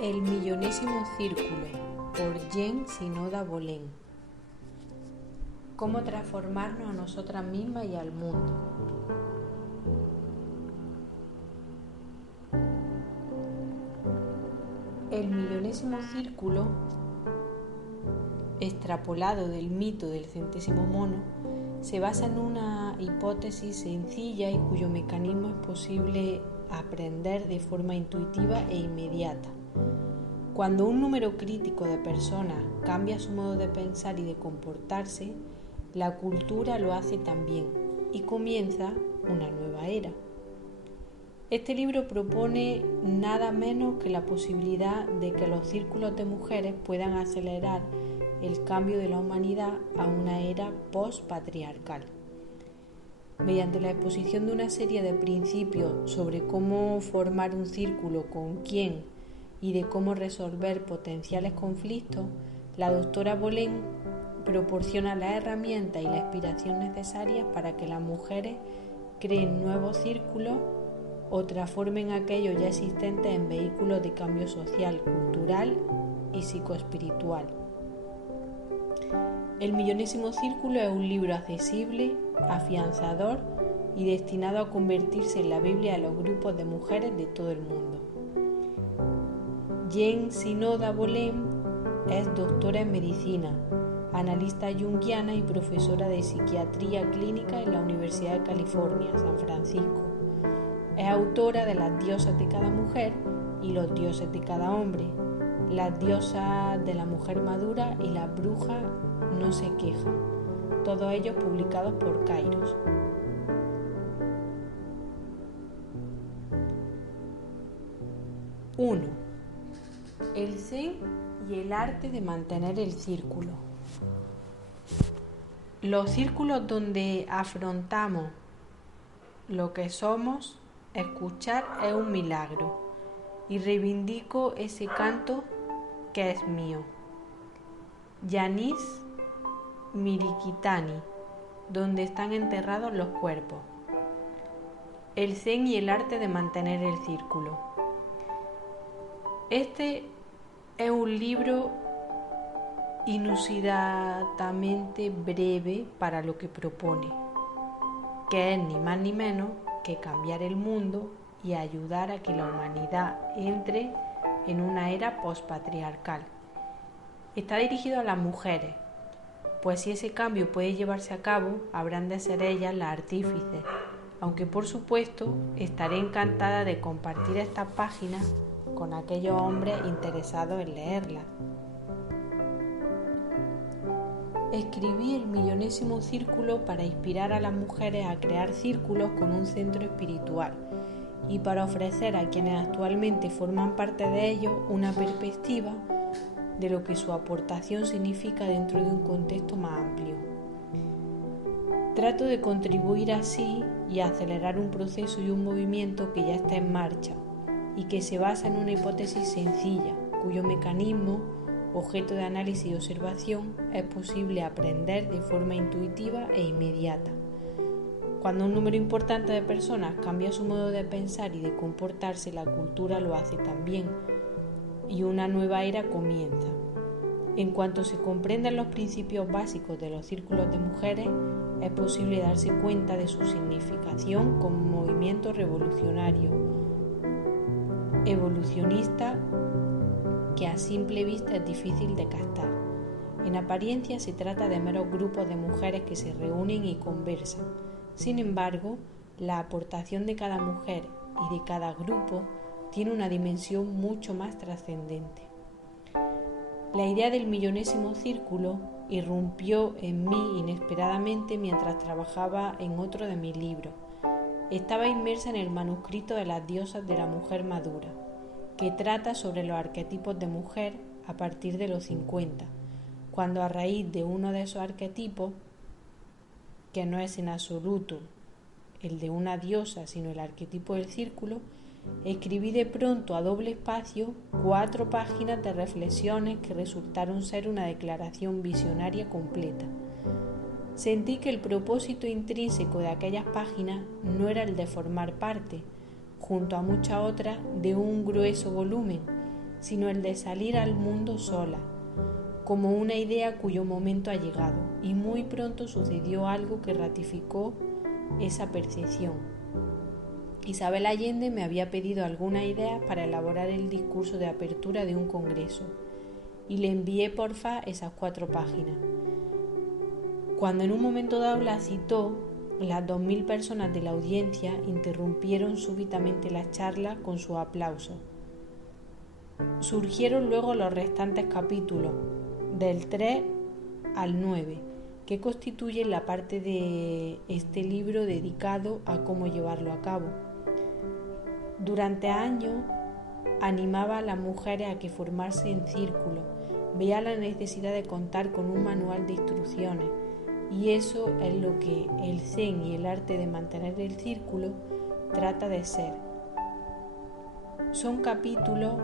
El millonésimo círculo, por Jen Shinoda Bolen. Cómo transformarnos a nosotras mismas y al mundo. El millonésimo círculo, extrapolado del mito del centésimo mono, se basa en una hipótesis sencilla y cuyo mecanismo es posible aprender de forma intuitiva e inmediata. Cuando un número crítico de personas cambia su modo de pensar y de comportarse, la cultura lo hace también y comienza una nueva era. Este libro propone nada menos que la posibilidad de que los círculos de mujeres puedan acelerar el cambio de la humanidad a una era post-patriarcal. Mediante la exposición de una serie de principios sobre cómo formar un círculo con quién y de cómo resolver potenciales conflictos, la doctora Bolen proporciona las herramientas y la inspiración necesarias para que las mujeres creen nuevos círculos o transformen aquellos ya existentes en vehículos de cambio social, cultural y psicoespiritual. El millonésimo círculo es un libro accesible, afianzador y destinado a convertirse en la Biblia de los grupos de mujeres de todo el mundo. Jen Shinoda Bolen es doctora en medicina, analista junguiana y profesora de psiquiatría clínica en la Universidad de California, San Francisco. Es autora de Las diosas de cada mujer y Los dioses de cada hombre, Las diosas de la mujer madura y Las brujas no se quejan, todos ellos publicados por Kairos. Uno. El zen y el arte de mantener el círculo. Los círculos donde afrontamos lo que somos, escuchar es un milagro y reivindico ese canto que es mío. Yanis Mirikitani, donde están enterrados los cuerpos. El zen y el arte de mantener el círculo. Este es un libro inusitatamente breve para lo que propone, que es ni más ni menos que cambiar el mundo y ayudar a que la humanidad entre en una era postpatriarcal. Está dirigido a las mujeres, pues si ese cambio puede llevarse a cabo, habrán de ser ellas las artífices, aunque por supuesto estaré encantada de compartir estas páginas con aquellos hombres interesados en leerlas. Escribí el millonésimo círculo para inspirar a las mujeres a crear círculos con un centro espiritual y para ofrecer a quienes actualmente forman parte de ellos una perspectiva de lo que su aportación significa dentro de un contexto más amplio. Trato de contribuir así y acelerar un proceso y un movimiento que ya está en marcha y que se basa en una hipótesis sencilla, cuyo mecanismo, objeto de análisis y observación, es posible aprender de forma intuitiva e inmediata. Cuando un número importante de personas cambia su modo de pensar y de comportarse, la cultura lo hace también, y una nueva era comienza. En cuanto se comprenden los principios básicos de los círculos de mujeres, es posible darse cuenta de su significación como un movimiento revolucionario, evolucionista, que a simple vista es difícil de captar. En apariencia se trata de meros grupos de mujeres que se reúnen y conversan. Sin embargo, la aportación de cada mujer y de cada grupo tiene una dimensión mucho más trascendente. La idea del millonésimo círculo irrumpió en mí inesperadamente mientras trabajaba en otro de mis libros. Estaba inmersa en el manuscrito de Las diosas de la mujer madura, que trata sobre los arquetipos de mujer a partir de los 50, cuando a raíz de uno de esos arquetipos, que no es en absoluto el de una diosa, sino el arquetipo del círculo, escribí de pronto a doble espacio 4 páginas de reflexiones que resultaron ser una declaración visionaria completa. Sentí que el propósito intrínseco de aquellas páginas no era el de formar parte, junto a muchas otras, de un grueso volumen, sino el de salir al mundo sola, como una idea cuyo momento ha llegado, y muy pronto sucedió algo que ratificó esa percepción. Isabel Allende me había pedido algunas ideas para elaborar el discurso de apertura de un congreso, y le envié por fax esas 4 páginas. Cuando en un momento dado la citó, las 2000 personas de la audiencia interrumpieron súbitamente la charla con su aplauso. Surgieron luego los restantes capítulos, del 3 al 9, que constituyen la parte de este libro dedicado a cómo llevarlo a cabo. Durante años animaba a las mujeres a que formarse en círculo, veía la necesidad de contar con un manual de instrucciones, y eso es lo que el Zen y el arte de mantener el círculo trata de ser. Son capítulos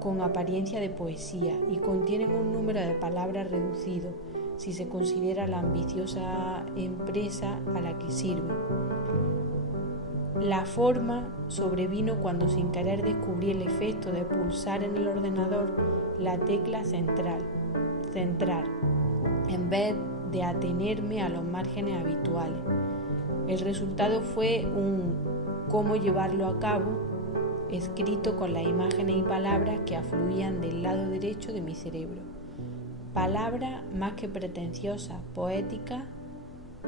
con apariencia de poesía y contienen un número de palabras reducido si se considera la ambiciosa empresa a la que sirve. La forma sobrevino cuando sin querer descubrí el efecto de pulsar en el ordenador la tecla centrar, en vez de atenerme a los márgenes habituales. El resultado fue un cómo llevarlo a cabo, escrito con las imágenes y palabras que afluían del lado derecho de mi cerebro. Palabras más que pretenciosas, poéticas,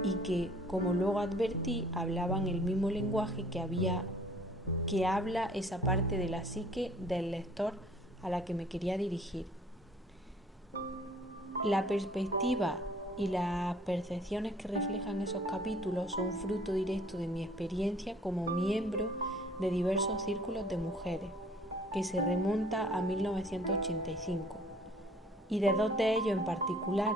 y que, como luego advertí, hablaban el mismo lenguaje que habla esa parte de la psique del lector a la que me quería dirigir. La perspectiva y las percepciones que reflejan esos capítulos son fruto directo de mi experiencia como miembro de diversos círculos de mujeres, que se remonta a 1985, y de 2 de ellos en particular,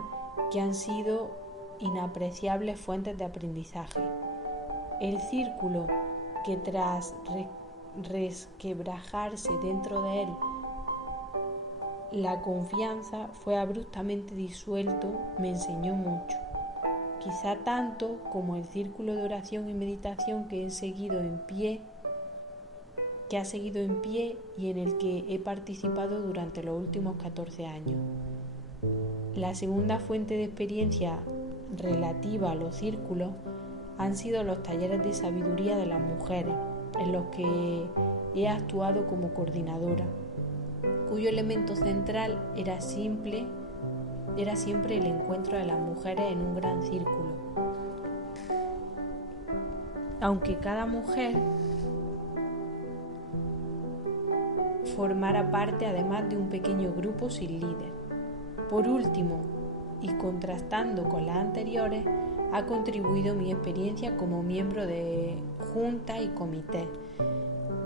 que han sido inapreciables fuentes de aprendizaje. El círculo que tras resquebrajarse dentro de él la confianza fue abruptamente disuelto, me enseñó mucho, quizá tanto como el círculo de oración y meditación que ha seguido en pie y en el que he participado durante los últimos 14 años. La segunda fuente de experiencia relativa a los círculos han sido los talleres de sabiduría de las mujeres, en los que he actuado como coordinadora, cuyo elemento central era siempre el encuentro de las mujeres en un gran círculo, aunque cada mujer formara parte además de un pequeño grupo sin líder. Por último, y contrastando con las anteriores, ha contribuido mi experiencia como miembro de junta y comité,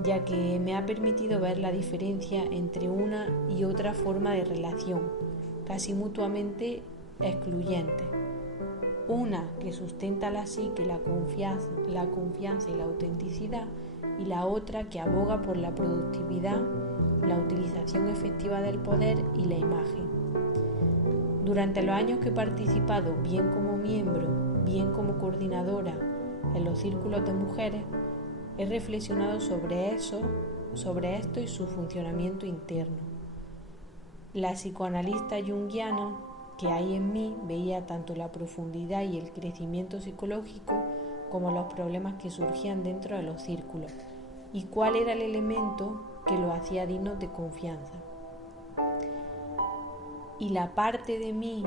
ya que me ha permitido ver la diferencia entre una y otra forma de relación, casi mutuamente excluyente. Una que sustenta la psique, la confianza y la autenticidad, y la otra que aboga por la productividad, la utilización efectiva del poder y la imagen. Durante los años que he participado, bien como miembro, bien como coordinadora, en los círculos de mujeres, he reflexionado sobre esto y su funcionamiento interno. La psicoanalista junguiana que hay en mí veía tanto la profundidad y el crecimiento psicológico como los problemas que surgían dentro de los círculos y cuál era el elemento que lo hacía digno de confianza. Y la parte de mí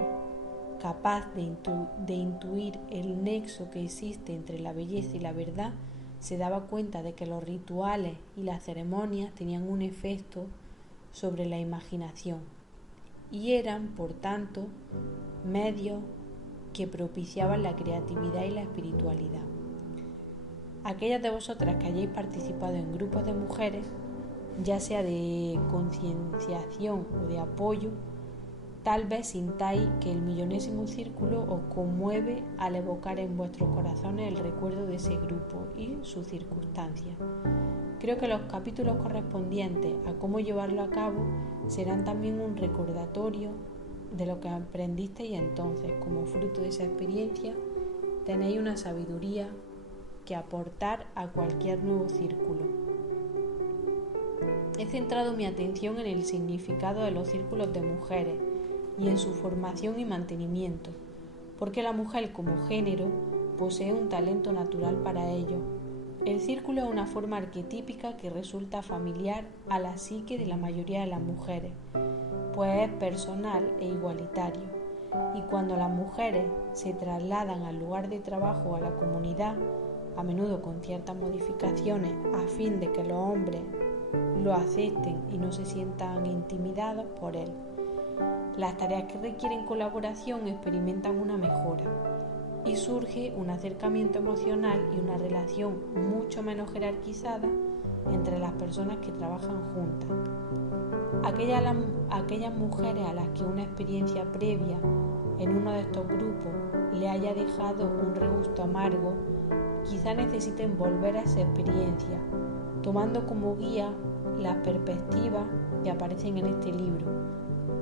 capaz de intuir el nexo que existe entre la belleza y la verdad se daba cuenta de que los rituales y las ceremonias tenían un efecto sobre la imaginación y eran, por tanto, medios que propiciaban la creatividad y la espiritualidad. Aquellas de vosotras que hayáis participado en grupos de mujeres, ya sea de concienciación o de apoyo, tal vez sintáis que el millonésimo círculo os conmueve al evocar en vuestros corazones el recuerdo de ese grupo y sus circunstancias. Creo que los capítulos correspondientes a cómo llevarlo a cabo serán también un recordatorio de lo que aprendisteis y entonces, como fruto de esa experiencia, tenéis una sabiduría que aportar a cualquier nuevo círculo. He centrado mi atención en el significado de los círculos de mujeres y en su formación y mantenimiento, porque la mujer como género posee un talento natural para ello. El círculo es una forma arquetípica que resulta familiar a la psique de la mayoría de las mujeres, pues es personal e igualitario, y cuando las mujeres se trasladan al lugar de trabajo o a la comunidad, a menudo con ciertas modificaciones a fin de que los hombres lo acepten y no se sientan intimidados por él, las tareas que requieren colaboración experimentan una mejora y surge un acercamiento emocional y una relación mucho menos jerarquizada entre las personas que trabajan juntas. Aquellas mujeres a las que una experiencia previa en uno de estos grupos le haya dejado un regusto amargo, quizá necesiten volver a esa experiencia, tomando como guía las perspectivas que aparecen en este libro,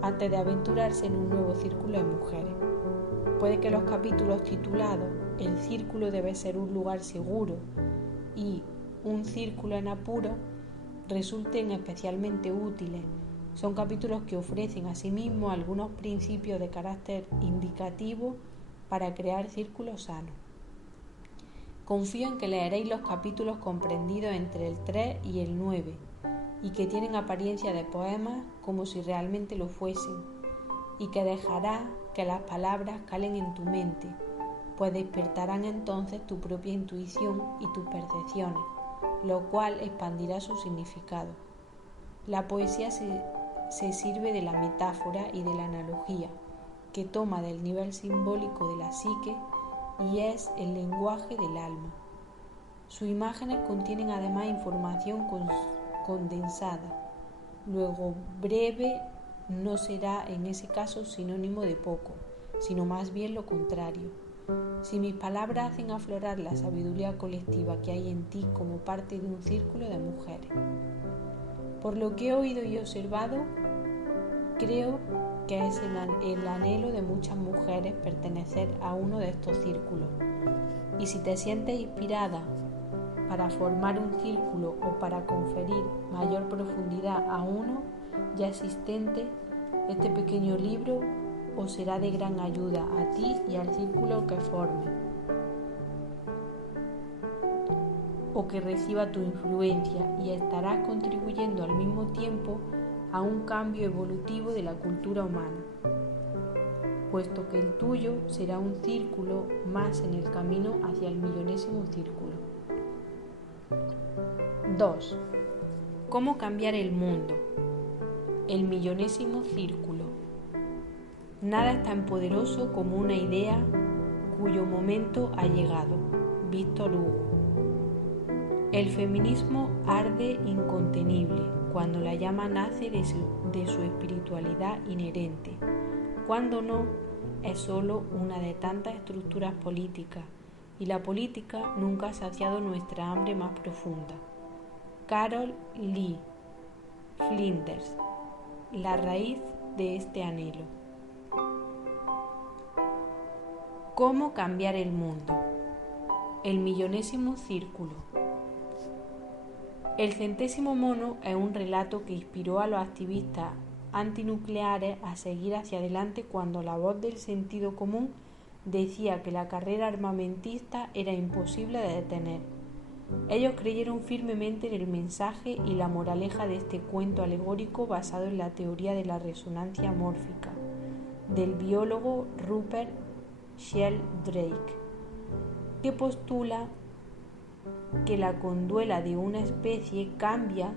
antes de aventurarse en un nuevo círculo de mujeres. Puede que los capítulos titulados El círculo debe ser un lugar seguro y Un círculo en apuro resulten especialmente útiles. Son capítulos que ofrecen asimismo algunos principios de carácter indicativo para crear círculos sanos. Confío en que leeréis los capítulos comprendidos entre el 3 y el 9 y que tienen apariencia de poemas como si realmente lo fuesen, y que dejará que las palabras calen en tu mente, pues despertarán entonces tu propia intuición y tus percepciones, lo cual expandirá su significado. La poesía se sirve de la metáfora y de la analogía, que toma del nivel simbólico de la psique y es el lenguaje del alma. Sus imágenes contienen además información condensada, luego breve no será en ese caso sinónimo de poco, sino más bien lo contrario. Si mis palabras hacen aflorar la sabiduría colectiva que hay en ti como parte de un círculo de mujeres. Por lo que he oído y observado, creo que es el anhelo de muchas mujeres pertenecer a uno de estos círculos. Y si te sientes inspirada para formar un círculo o para conferir mayor profundidad a uno ya existente, este pequeño libro os será de gran ayuda a ti y al círculo que forme o que reciba tu influencia, y estarás contribuyendo al mismo tiempo a un cambio evolutivo de la cultura humana, puesto que el tuyo será un círculo más en el camino hacia el millonésimo círculo. 2. ¿Cómo cambiar el mundo? El millonésimo círculo. Nada es tan poderoso como una idea cuyo momento ha llegado. Víctor Hugo. El feminismo arde incontenible cuando la llama nace de su espiritualidad inherente. Cuando no, es solo una de tantas estructuras políticas, y la política nunca ha saciado nuestra hambre más profunda. Carol Lee Flinders. La raíz de este anhelo. ¿Cómo cambiar el mundo? El millonésimo círculo. El centésimo mono es un relato que inspiró a los activistas antinucleares a seguir hacia adelante cuando la voz del sentido común decía que la carrera armamentista era imposible de detener. Ellos creyeron firmemente en el mensaje y la moraleja de este cuento alegórico basado en la teoría de la resonancia mórfica del biólogo Rupert Sheldrake, que postula que la conduela de una especie cambia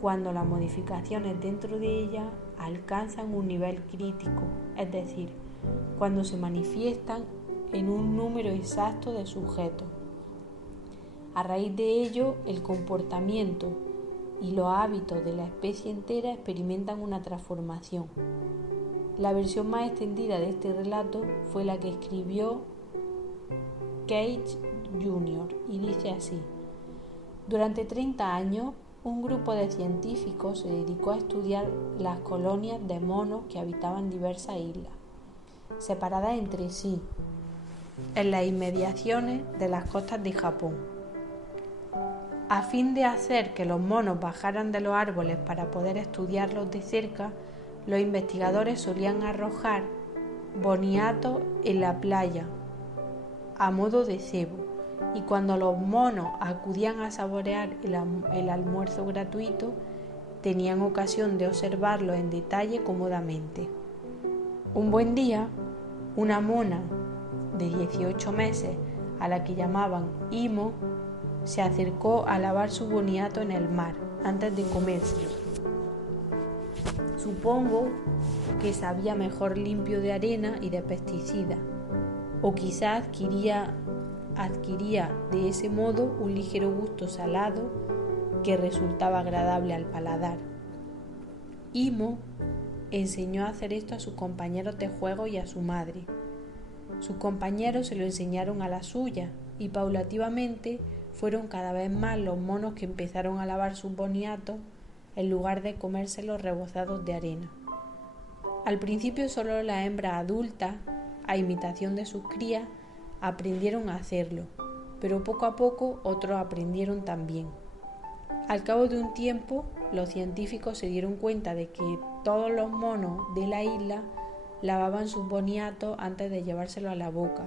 cuando las modificaciones dentro de ella alcanzan un nivel crítico, es decir, cuando se manifiestan en un número exacto de sujetos. A raíz de ello, el comportamiento y los hábitos de la especie entera experimentan una transformación. La versión más extendida de este relato fue la que escribió Cage Jr. y dice así: durante 30 años, un grupo de científicos se dedicó a estudiar las colonias de monos que habitaban diversas islas, separadas entre sí, en las inmediaciones de las costas de Japón. A fin de hacer que los monos bajaran de los árboles para poder estudiarlos de cerca, los investigadores solían arrojar boniatos en la playa a modo de cebo, y cuando los monos acudían a saborear el almuerzo gratuito, tenían ocasión de observarlo en detalle cómodamente. Un buen día, una mona de 18 meses, a la que llamaban Imo, se acercó a lavar su boniato en el mar antes de comérselo. Supongo que sabía mejor limpio de arena y de pesticidas, o quizá adquiría de ese modo un ligero gusto salado que resultaba agradable al paladar. Imo enseñó a hacer esto a sus compañeros de juego y a su madre. Sus compañeros se lo enseñaron a la suya, y paulativamente fueron cada vez más los monos que empezaron a lavar sus boniatos en lugar de comérselos rebozados de arena. Al principio solo las hembras adultas, a imitación de sus crías, aprendieron a hacerlo, pero poco a poco otros aprendieron también. Al cabo de un tiempo, los científicos se dieron cuenta de que todos los monos de la isla lavaban sus boniatos antes de llevárselo a la boca,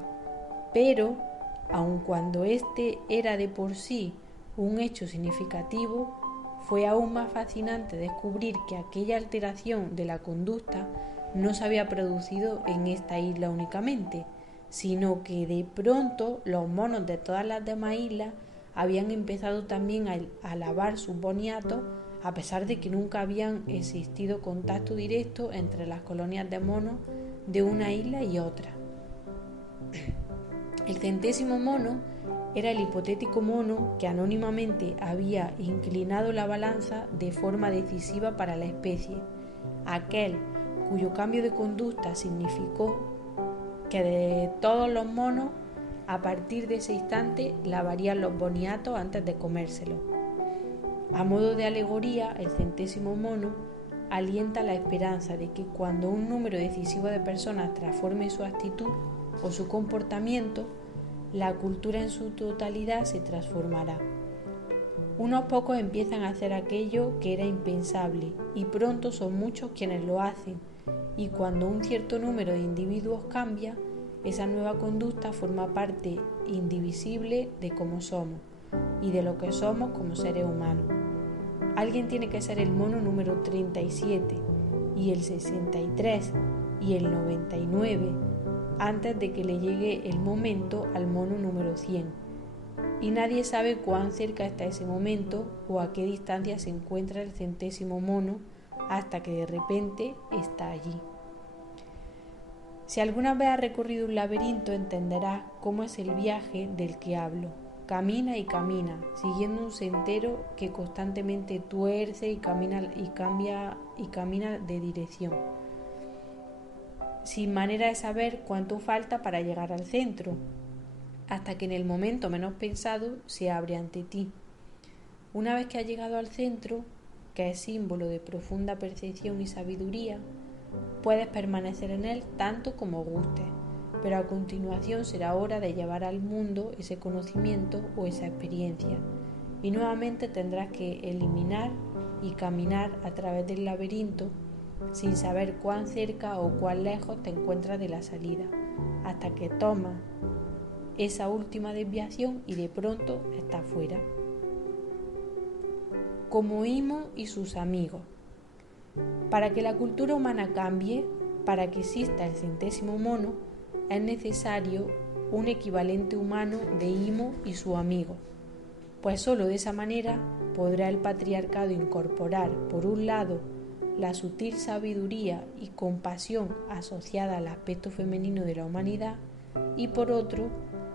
pero aun cuando este era de por sí un hecho significativo, fue aún más fascinante descubrir que aquella alteración de la conducta no se había producido en esta isla únicamente, sino que de pronto los monos de todas las demás islas habían empezado también a lavar sus boniatos, a pesar de que nunca habían existido contacto directo entre las colonias de monos de una isla y otra. El 100º mono era el hipotético mono que anónimamente había inclinado la balanza de forma decisiva para la especie, aquel cuyo cambio de conducta significó que de todos los monos, a partir de ese instante, lavarían los boniatos antes de comérselos. A modo de alegoría, el 100º mono alienta la esperanza de que cuando un número decisivo de personas transforme su actitud o su comportamiento, la cultura en su totalidad se transformará. Unos pocos empiezan a hacer aquello que era impensable, y pronto son muchos quienes lo hacen, y cuando un cierto número de individuos cambia, esa nueva conducta forma parte indivisible de cómo somos y de lo que somos como seres humanos. Alguien tiene que ser el mono número 37 y el 63 y el 99 antes de que le llegue el momento al mono número 100. Y nadie sabe cuán cerca está ese momento o a qué distancia se encuentra el 100º mono hasta que de repente está allí. Si alguna vez has recorrido un laberinto, entenderás cómo es el viaje del que hablo. Camina y camina, siguiendo un sendero que constantemente tuerce y camina de dirección, sin manera de saber cuánto falta para llegar al centro, hasta que en el momento menos pensado se abre ante ti. Una vez que has llegado al centro, que es símbolo de profunda percepción y sabiduría, puedes permanecer en él tanto como gustes, pero a continuación será hora de llevar al mundo ese conocimiento o esa experiencia, y nuevamente tendrás que eliminar y caminar a través del laberinto sin saber cuán cerca o cuán lejos te encuentras de la salida, hasta que tomas esa última desviación y de pronto estás fuera. Como Imo y sus amigos. Para que la cultura humana cambie, para que exista el 100º mono, es necesario un equivalente humano de Imo y su amigo, pues sólo de esa manera podrá el patriarcado incorporar, por un lado, la sutil sabiduría y compasión asociada al aspecto femenino de la humanidad, y por otro,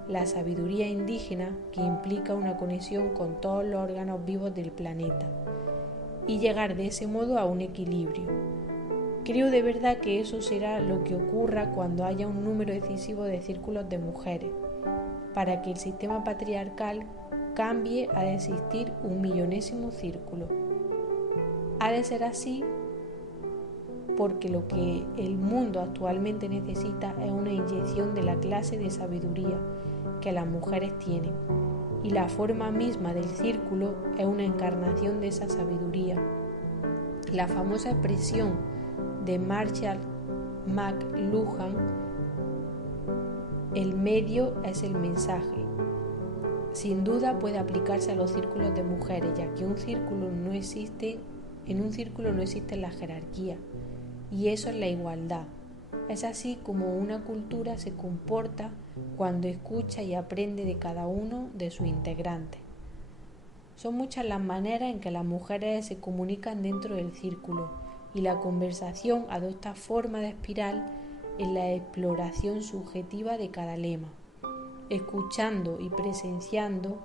la sabiduría indígena que implica una conexión con todos los órganos vivos del planeta, y llegar de ese modo a un equilibrio. Creo de verdad que eso será lo que ocurra cuando haya un número decisivo de círculos de mujeres. Para que el sistema patriarcal cambie, ha de existir un millonésimo círculo. Ha de ser así porque lo que el mundo actualmente necesita es una inyección de la clase de sabiduría que las mujeres tienen, y la forma misma del círculo es una encarnación de esa sabiduría. La famosa expresión de Marshall McLuhan, el medio es el mensaje, sin duda puede aplicarse a los círculos de mujeres, ya que en un círculo no existe la jerarquía, y eso es la igualdad. Es así como una cultura se comporta cuando escucha y aprende de cada uno de sus integrantes. Son muchas las maneras en que las mujeres se comunican dentro del círculo, y la conversación adopta forma de espiral en la exploración subjetiva de cada lema, escuchando y presenciando,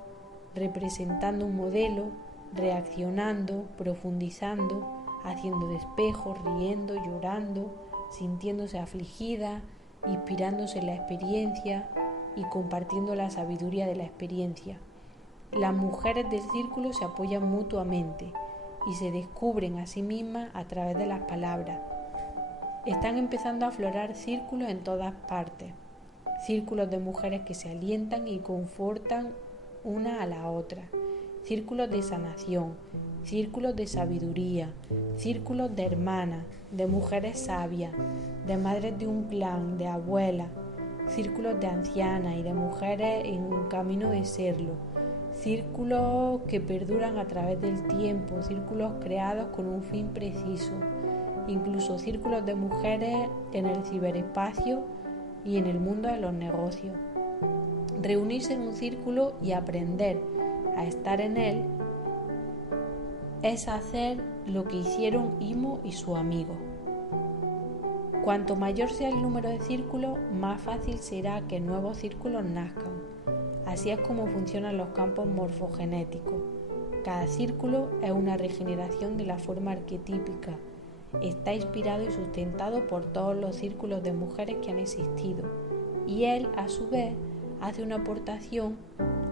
representando un modelo, reaccionando, profundizando, haciendo de espejo, riendo, llorando, sintiéndose afligida, inspirándose en la experiencia y compartiendo la sabiduría de la experiencia. Las mujeres del círculo se apoyan mutuamente y se descubren a sí mismas a través de las palabras. Están empezando a aflorar círculos en todas partes, círculos de mujeres que se alientan y confortan una a la otra, círculos de sanación, círculos de sabiduría, círculos de hermanas, de mujeres sabias, de madres de un clan, de abuelas, círculos de ancianas y de mujeres en un camino de serlo, círculos que perduran a través del tiempo, círculos creados con un fin preciso, incluso círculos de mujeres en el ciberespacio y en el mundo de los negocios. Reunirse en un círculo y aprender a estar en él es hacer lo que hicieron Imo y su amigo. Cuanto mayor sea el número de círculos, más fácil será que nuevos círculos nazcan. Así es como funcionan los campos morfogenéticos. Cada círculo es una regeneración de la forma arquetípica. Está inspirado y sustentado por todos los círculos de mujeres que han existido, y él, a su vez, hace una aportación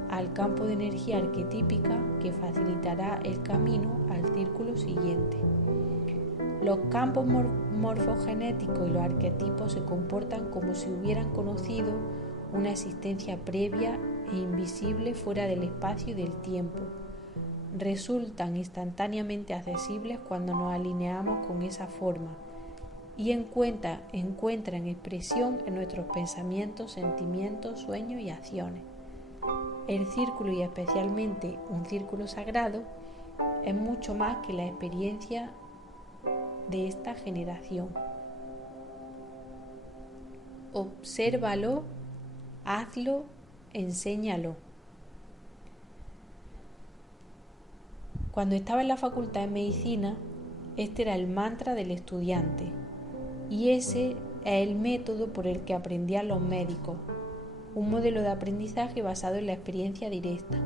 al campo de energía arquetípica que facilitará el camino al círculo siguiente. Los campos morfogenéticos y los arquetipos se comportan como si hubieran conocido una existencia previa e invisible fuera del espacio y del tiempo. Resultan instantáneamente accesibles cuando nos alineamos con esa forma y encuentran expresión en nuestros pensamientos, sentimientos, sueños y acciones. El círculo, y especialmente un círculo sagrado, es mucho más que la experiencia de esta generación. Obsérvalo, hazlo, enséñalo. Cuando estaba en la Facultad de Medicina, este era el mantra del estudiante, y ese es el método por el que aprendían los médicos, un modelo de aprendizaje basado en la experiencia directa,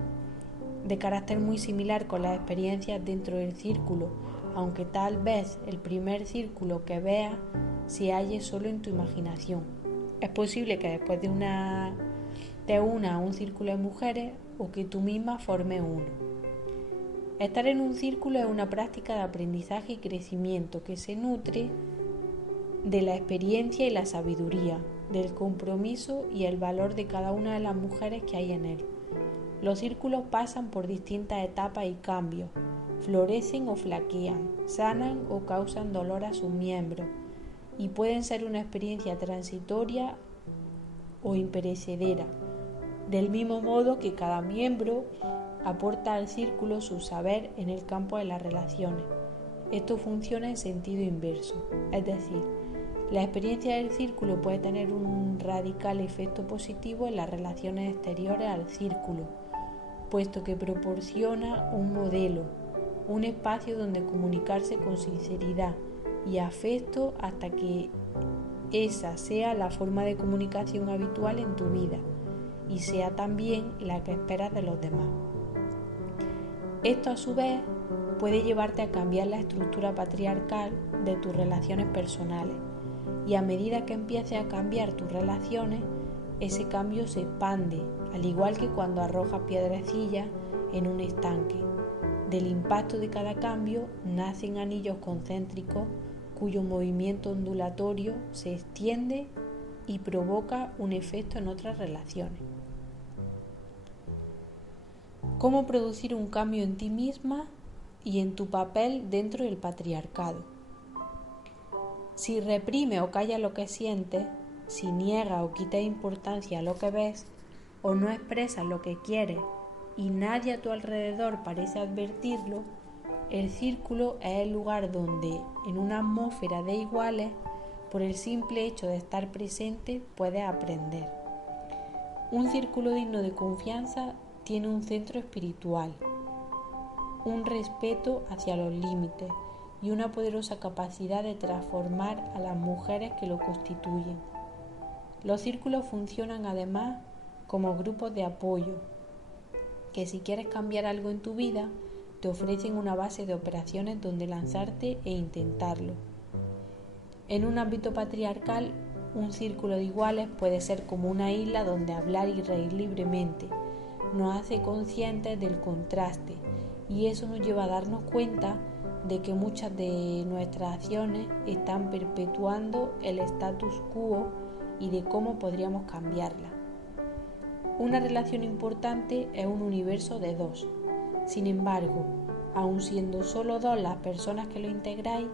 de carácter muy similar con las experiencias dentro del círculo, aunque tal vez el primer círculo que veas se halle solo en tu imaginación. Es posible que después te una a un círculo de mujeres o que tú misma formes uno. Estar en un círculo es una práctica de aprendizaje y crecimiento que se nutre de la experiencia y la sabiduría, del compromiso y el valor de cada una de las mujeres que hay en él. Los círculos pasan por distintas etapas y cambios, florecen o flaquean, sanan o causan dolor a sus miembros, y pueden ser una experiencia transitoria o imperecedera, del mismo modo que cada miembro aporta al círculo su saber en el campo de las relaciones. Esto funciona en sentido inverso, es decir, la experiencia del círculo puede tener un radical efecto positivo en las relaciones exteriores al círculo, puesto que proporciona un modelo, un espacio donde comunicarse con sinceridad y afecto hasta que esa sea la forma de comunicación habitual en tu vida y sea también la que esperas de los demás. Esto a su vez puede llevarte a cambiar la estructura patriarcal de tus relaciones personales, y a medida que empieces a cambiar tus relaciones, ese cambio se expande, al igual que cuando arrojas piedrecillas en un estanque. Del impacto de cada cambio nacen anillos concéntricos cuyo movimiento ondulatorio se extiende y provoca un efecto en otras relaciones. Cómo producir un cambio en ti misma y en tu papel dentro del patriarcado. Si reprime o calla lo que sientes, si niega o quita importancia a lo que ves, o no expresas lo que quieres y nadie a tu alrededor parece advertirlo, el círculo es el lugar donde, en una atmósfera de iguales, por el simple hecho de estar presente, puedes aprender. Un círculo digno de confianza tiene un centro espiritual, un respeto hacia los límites y una poderosa capacidad de transformar a las mujeres que lo constituyen. Los círculos funcionan además como grupos de apoyo, que si quieres cambiar algo en tu vida, te ofrecen una base de operaciones donde lanzarte e intentarlo. En un ámbito patriarcal, un círculo de iguales puede ser como una isla donde hablar y reír libremente. Nos hace conscientes del contraste y eso nos lleva a darnos cuenta de que muchas de nuestras acciones están perpetuando el status quo y de cómo podríamos cambiarla. Una relación importante es un universo de dos. Sin embargo, aun siendo solo dos las personas que lo integráis,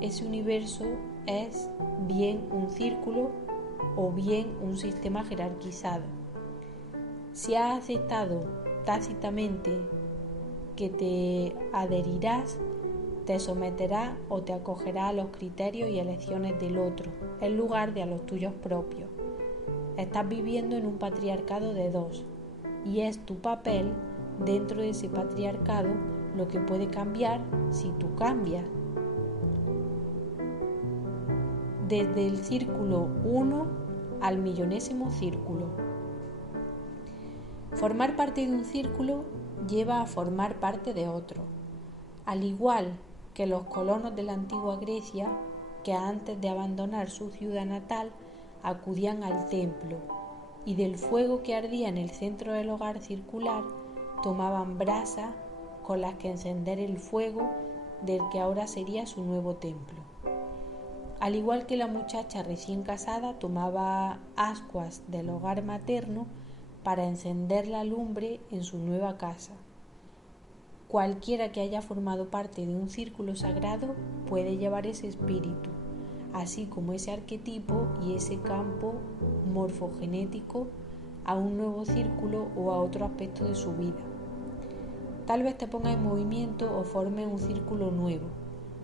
ese universo es bien un círculo o bien un sistema jerarquizado. Si has aceptado tácitamente que te adherirás, te someterás o te acogerás a los criterios y elecciones del otro, en lugar de a los tuyos propios. Estás viviendo en un patriarcado de dos, y es tu papel dentro de ese patriarcado lo que puede cambiar si tú cambias. Desde el círculo 1 al millonésimo círculo. Formar parte de un círculo lleva a formar parte de otro. Al igual que los colonos de la antigua Grecia, que antes de abandonar su ciudad natal acudían al templo y del fuego que ardía en el centro del hogar circular tomaban brasas con las que encender el fuego del que ahora sería su nuevo templo. Al igual que la muchacha recién casada tomaba ascuas del hogar materno para encender la lumbre en su nueva casa. Cualquiera que haya formado parte de un círculo sagrado puede llevar ese espíritu, así como ese arquetipo y ese campo morfogenético a un nuevo círculo o a otro aspecto de su vida. Tal vez te pongas en movimiento o formes un círculo nuevo,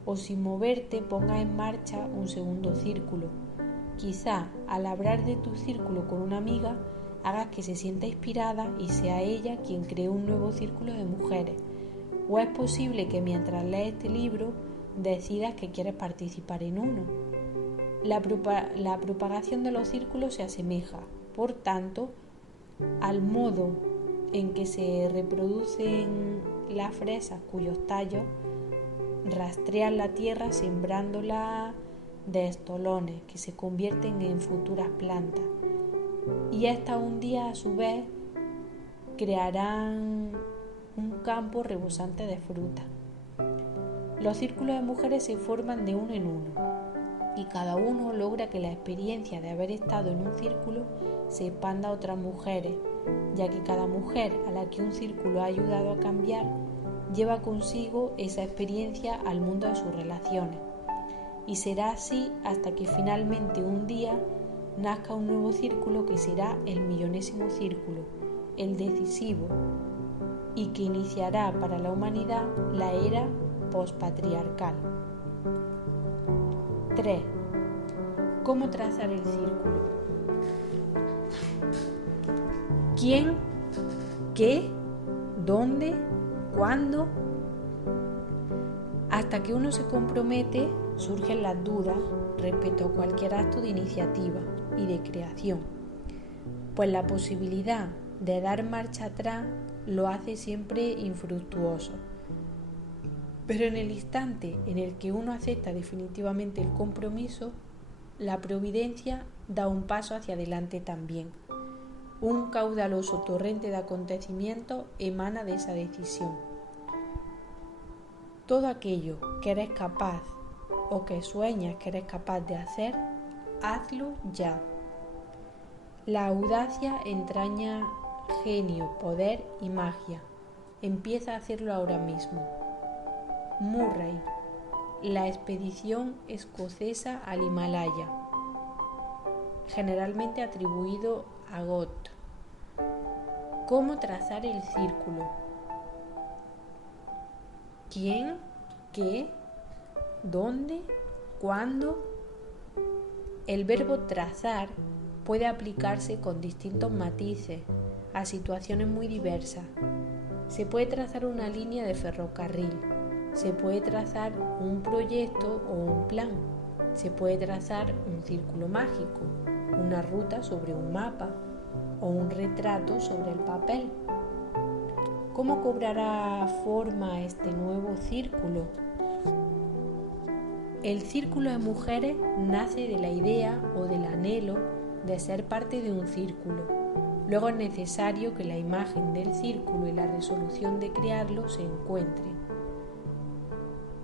o sin moverte pongas en marcha un segundo círculo. Quizá al hablar de tu círculo con una amiga hagas que se sienta inspirada y sea ella quien cree un nuevo círculo de mujeres. O es posible que mientras lees este libro decidas que quieres participar en uno. La propagación de los círculos se asemeja, por tanto, al modo en que se reproducen las fresas cuyos tallos rastrean la tierra sembrándola de estolones que se convierten en futuras plantas, y estas un día a su vez crearán un campo rebosante de fruta. Los círculos de mujeres se forman de uno en uno y cada uno logra que la experiencia de haber estado en un círculo se expanda a otras mujeres, ya que cada mujer a la que un círculo ha ayudado a cambiar lleva consigo esa experiencia al mundo de sus relaciones, y será así hasta que finalmente un día nazca un nuevo círculo que será el millonésimo círculo, el decisivo, y que iniciará para la humanidad la era postpatriarcal. 3. ¿Cómo trazar el círculo? ¿Quién? ¿Qué? ¿Dónde? ¿Cuándo? Hasta que uno se compromete, surgen las dudas respecto a cualquier acto de iniciativa y de creación, pues la posibilidad de dar marcha atrás lo hace siempre infructuoso. Pero en el instante en el que uno acepta definitivamente el compromiso, la providencia da un paso hacia adelante también. Un caudaloso torrente de acontecimientos emana de esa decisión. Todo aquello que eres capaz o que sueñas que eres capaz de hacer, hazlo ya. La audacia entraña genio, poder y magia. Empieza a hacerlo ahora mismo. Murray, la expedición escocesa al Himalaya, generalmente atribuido a Gott. ¿Cómo trazar el círculo? ¿Quién? ¿Qué? ¿Dónde? ¿Cuándo? El verbo trazar puede aplicarse con distintos matices a situaciones muy diversas. Se puede trazar una línea de ferrocarril, se puede trazar un proyecto o un plan, se puede trazar un círculo mágico, una ruta sobre un mapa o un retrato sobre el papel. ¿Cómo cobrará forma este nuevo círculo? El círculo de mujeres nace de la idea o del anhelo de ser parte de un círculo. Luego es necesario que la imagen del círculo y la resolución de crearlo se encuentren.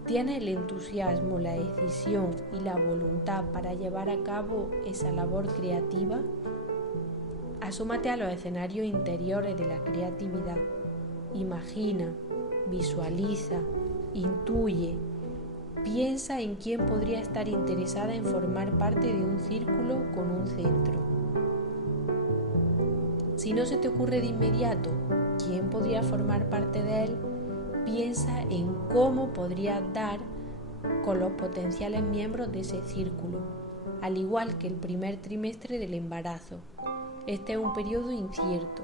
¿Tienes el entusiasmo, la decisión y la voluntad para llevar a cabo esa labor creativa? Asómate a los escenarios interiores de la creatividad. Imagina, visualiza, intuye, piensa en quién podría estar interesada en formar parte de un círculo con un centro. Si no se te ocurre de inmediato quién podría formar parte de él, piensa en cómo podrías dar con los potenciales miembros de ese círculo, al igual que el primer trimestre del embarazo. Este es un periodo incierto.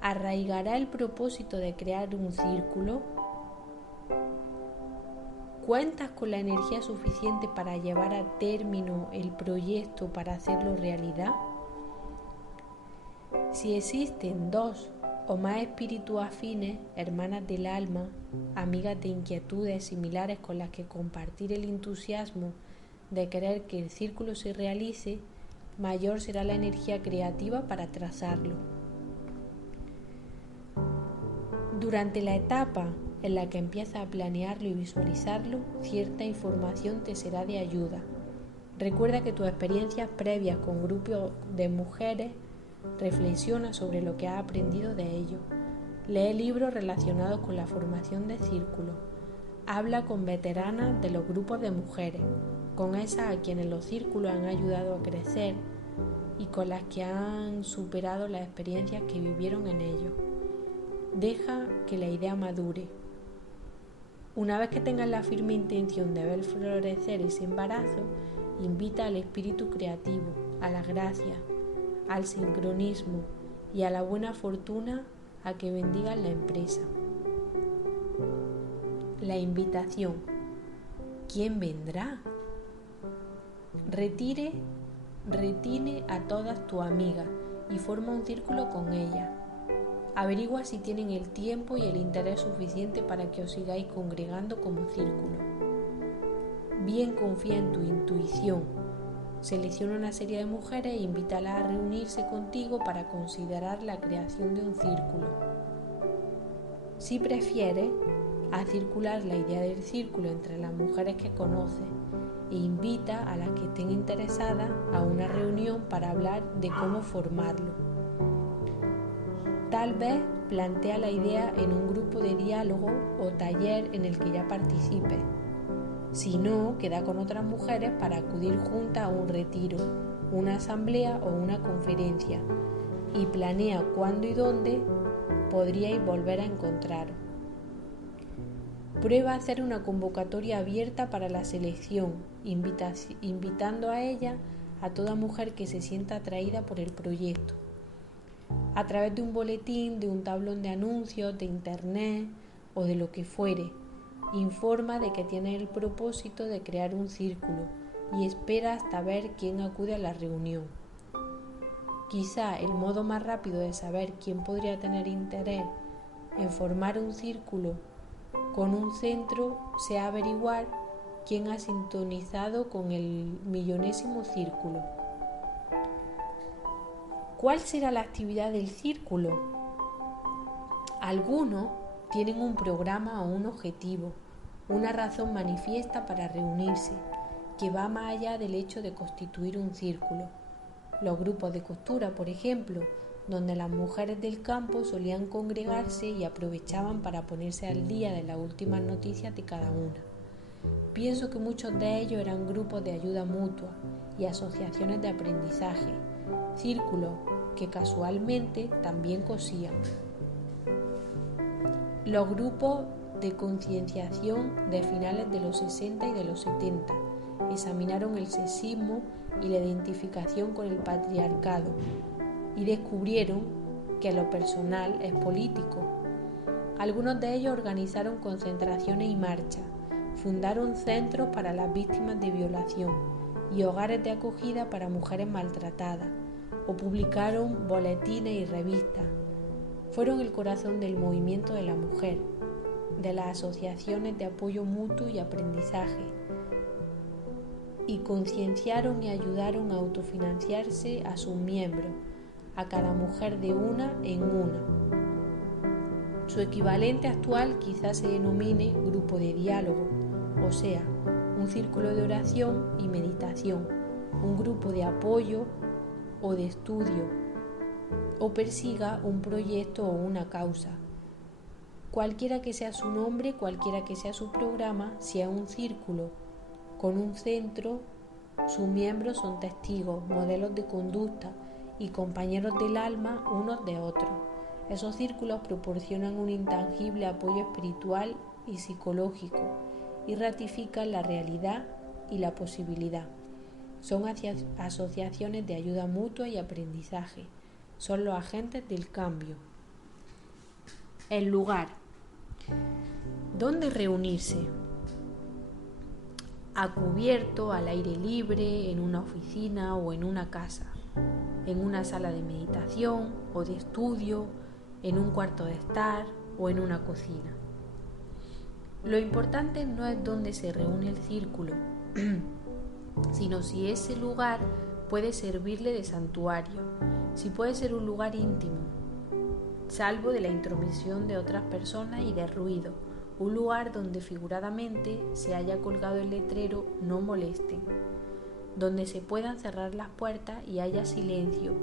¿Arraigará el propósito de crear un círculo? ¿Cuentas con la energía suficiente para llevar a término el proyecto para hacerlo realidad? Si existen dos o más espíritus afines, hermanas del alma, amigas de inquietudes similares con las que compartir el entusiasmo de querer que el círculo se realice, mayor será la energía creativa para trazarlo. Durante la etapa en la que empiezas a planearlo y visualizarlo, cierta información te será de ayuda. Recuerda que tus experiencias previas con grupos de mujeres. Reflexiona sobre lo que has aprendido de ello. Lee libros relacionados con la formación de círculos. Habla con veteranas de los grupos de mujeres, con esas a quienes los círculos han ayudado a crecer y con las que han superado las experiencias que vivieron en ellos. Deja que la idea madure. Una vez que tengas la firme intención de ver florecer ese embarazo, invita al espíritu creativo, a la gracia, al sincronismo y a la buena fortuna a que bendigan la empresa. La invitación. ¿Quién vendrá? Retine a todas tus amigas y forma un círculo con ellas. Averigua si tienen el tiempo y el interés suficiente para que os sigáis congregando como círculo. Bien confía en tu intuición. Selecciona una serie de mujeres e invítalas a reunirse contigo para considerar la creación de un círculo. Si prefieres, haz circular la idea del círculo entre las mujeres que conoces e invita a las que estén interesadas a una reunión para hablar de cómo formarlo. Tal vez plantea la idea en un grupo de diálogo o taller en el que ya participes. Si no, queda con otras mujeres para acudir juntas a un retiro, una asamblea o una conferencia y planea cuándo y dónde podríais volver a encontraros. Prueba a hacer una convocatoria abierta para la selección, invitando a ella a toda mujer que se sienta atraída por el proyecto. A través de un boletín, de un tablón de anuncios, de internet o de lo que fuere, informa de que tiene el propósito de crear un círculo y espera hasta ver quién acude a la reunión. Quizá el modo más rápido de saber quién podría tener interés en formar un círculo con un centro sea averiguar quién ha sintonizado con el millonésimo círculo. ¿Cuál será la actividad del círculo? Algunos tienen un programa o un objetivo, una razón manifiesta para reunirse, que va más allá del hecho de constituir un círculo. Los grupos de costura, por ejemplo, donde las mujeres del campo solían congregarse y aprovechaban para ponerse al día de las últimas noticias de cada una. Pienso que muchos de ellos eran grupos de ayuda mutua y asociaciones de aprendizaje, círculos que casualmente también cosían. Los grupos de concienciación de finales de los 60 y de los 70 examinaron el sexismo y la identificación con el patriarcado y descubrieron que lo personal es político. Algunos de ellos organizaron concentraciones y marchas, fundaron centros para las víctimas de violación y hogares de acogida para mujeres maltratadas, o publicaron boletines y revistas. Fueron el corazón del movimiento de la mujer, de las asociaciones de apoyo mutuo y aprendizaje, y concienciaron y ayudaron a autofinanciarse a sus miembros, a cada mujer de una en una. Su equivalente actual quizás se denomine grupo de diálogo, o sea, un círculo de oración y meditación, un grupo de apoyo o de estudio, o persiga un proyecto o una causa. Cualquiera que sea su nombre, cualquiera que sea su programa, si es un círculo con un centro, sus miembros son testigos, modelos de conducta y compañeros del alma unos de otros. Esos círculos proporcionan un intangible apoyo espiritual y psicológico y ratifican la realidad y la posibilidad. Son asociaciones de ayuda mutua y aprendizaje. Son los agentes del cambio. El lugar. ¿Dónde reunirse? A cubierto, al aire libre, en una oficina o en una casa, en una sala de meditación o de estudio, en un cuarto de estar o en una cocina. Lo importante no es dónde se reúne el círculo, sino si ese lugar puede servirle de santuario, si puede ser un lugar íntimo, salvo de la intromisión de otras personas y de ruido, un lugar donde figuradamente se haya colgado el letrero "no molesten", donde se puedan cerrar las puertas y haya silencio,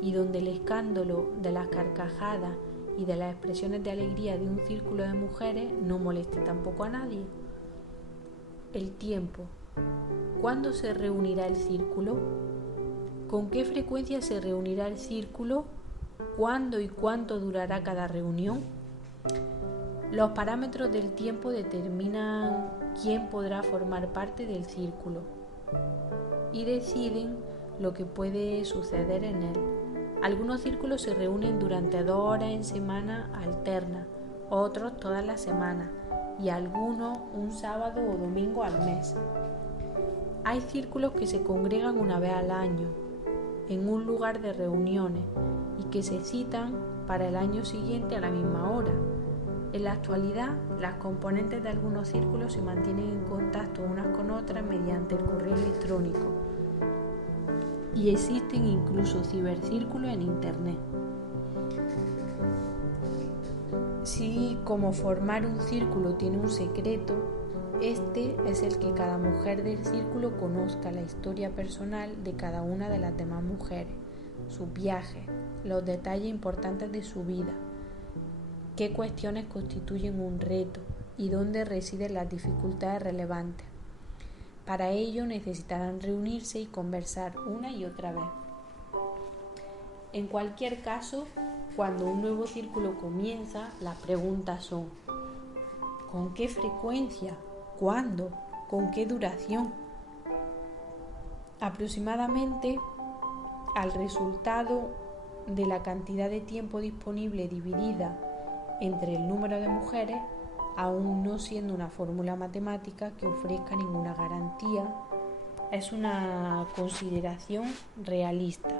y donde el escándalo de las carcajadas y de las expresiones de alegría de un círculo de mujeres no moleste tampoco a nadie. El tiempo. ¿Cuándo se reunirá el círculo? ¿Con qué frecuencia se reunirá el círculo? ¿Cuándo y cuánto durará cada reunión? Los parámetros del tiempo determinan quién podrá formar parte del círculo y deciden lo que puede suceder en él. Algunos círculos se reúnen durante 2 horas en semana alterna, otros todas las semanas y algunos un sábado o domingo al mes. Hay círculos que se congregan una vez al año en un lugar de reuniones y que se citan para el año siguiente a la misma hora. En la actualidad, las componentes de algunos círculos se mantienen en contacto unas con otras mediante el correo electrónico y existen incluso cibercírculos en Internet. Si como formar un círculo tiene un secreto, este es el que cada mujer del círculo conozca la historia personal de cada una de las demás mujeres, sus viajes, los detalles importantes de su vida, qué cuestiones constituyen un reto y dónde residen las dificultades relevantes. Para ello necesitarán reunirse y conversar una y otra vez. En cualquier caso, cuando un nuevo círculo comienza, las preguntas son: ¿con qué frecuencia? ¿Cuándo? ¿Con qué duración? Aproximadamente al resultado de la cantidad de tiempo disponible dividida entre el número de mujeres, aún no siendo una fórmula matemática que ofrezca ninguna garantía, es una consideración realista.